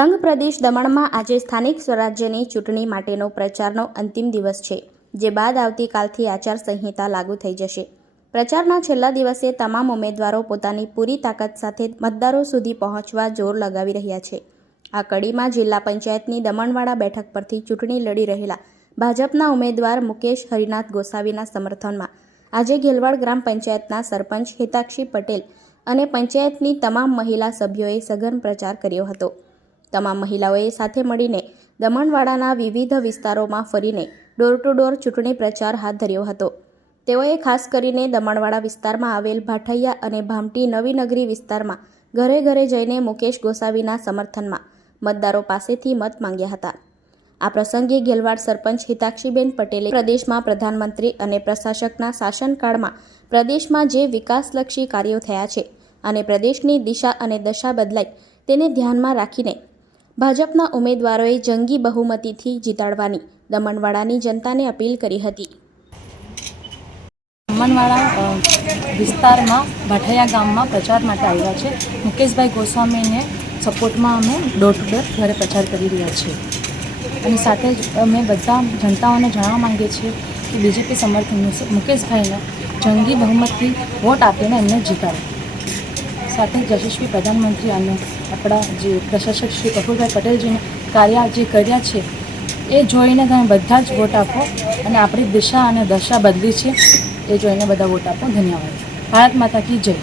સંઘ પ્રદેશ દમણમાં આજે સ્થાનિક સ્વરાજ્યની ચૂંટણી માટેનો પ્રચારનો અંતિમ દિવસ છે, જે બાદ આવતીકાલથી આચારસંહિતા લાગુ થઈ જશે। પ્રચારના છેલ્લા દિવસે તમામ ઉમેદવારો પોતાની પૂરી તાકાત સાથે મતદારો સુધી પહોંચવા જોર લગાવી રહ્યા છે। આ કડીમાં જિલ્લા પંચાયતની દમણવાડા બેઠક પરથી ચૂંટણી લડી રહેલા ભાજપના ઉમેદવાર મુકેશ હરિનાથ ગોસાવીના સમર્થનમાં આજે ગેલવાડ ગ્રામ પંચાયતના સરપંચ હિતાક્ષી પટેલ અને પંચાયતની તમામ મહિલા સભ્યોએ સઘન પ્રચાર કર્યો હતો। તમામ મહિલાઓએ સાથે મળીને દમણવાડાના વિવિધ વિસ્તારોમાં ફરીને ડોર ટુ ડોર ચૂંટણી પ્રચાર હાથ ધર્યો હતો। તેઓએ ખાસ કરીને દમણવાડા વિસ્તારમાં આવેલ ભાઠૈયા અને ભામટી નવી નગરી વિસ્તારમાં ઘરે ઘરે જઈને મુકેશ ગોસાવીના સમર્થનમાં મતદારો પાસેથી મત માંગ્યા હતા। આ પ્રસંગે ગેલવાડ સરપંચ હિતાક્ષીબેન પટેલે પ્રદેશમાં પ્રધાનમંત્રી અને પ્રશાસકના શાસનકાળમાં પ્રદેશમાં જે વિકાસલક્ષી કાર્યો થયા છે અને પ્રદેશની દિશા અને દશા બદલાઈ તેને ધ્યાનમાં રાખીને ભાજપના ઉમેદવારોએ જંગી બહુમતીથી જીતાડવાની દમણવાડાની જનતાને અપીલ કરી હતી। દમણવાડા વિસ્તારમાં ભાઠૈયા ગામમાં પ્રચાર માટે આવ્યા છે। મુકેશભાઈ ગોસ્વામીને સપોર્ટમાં અમે ડોર ટુ ડોર ઘરે પ્રચાર કરી રહ્યા છીએ અને સાથે જ અમે બધા જનતાઓને જણાવવા માંગીએ છીએ કે બીજેપી સમર્થન મુકેશભાઈને જંગી બહુમતથી વોટ આપીને એમને જીતાડે। સાથે યશસ્વી પ્રધાનમંત્રી અને આપણા જે પ્રશાસક શ્રી પ્રફુલભાઈ પટેલજીને કાર્ય જે કર્યા છે એ જોઈને તમે બધા જ વોટ આપો અને આપણી દિશા અને દશા બદલી છે એ જોઈને બધા વોટ આપો। ધન્યવાદ। ભારત માતા કી જય।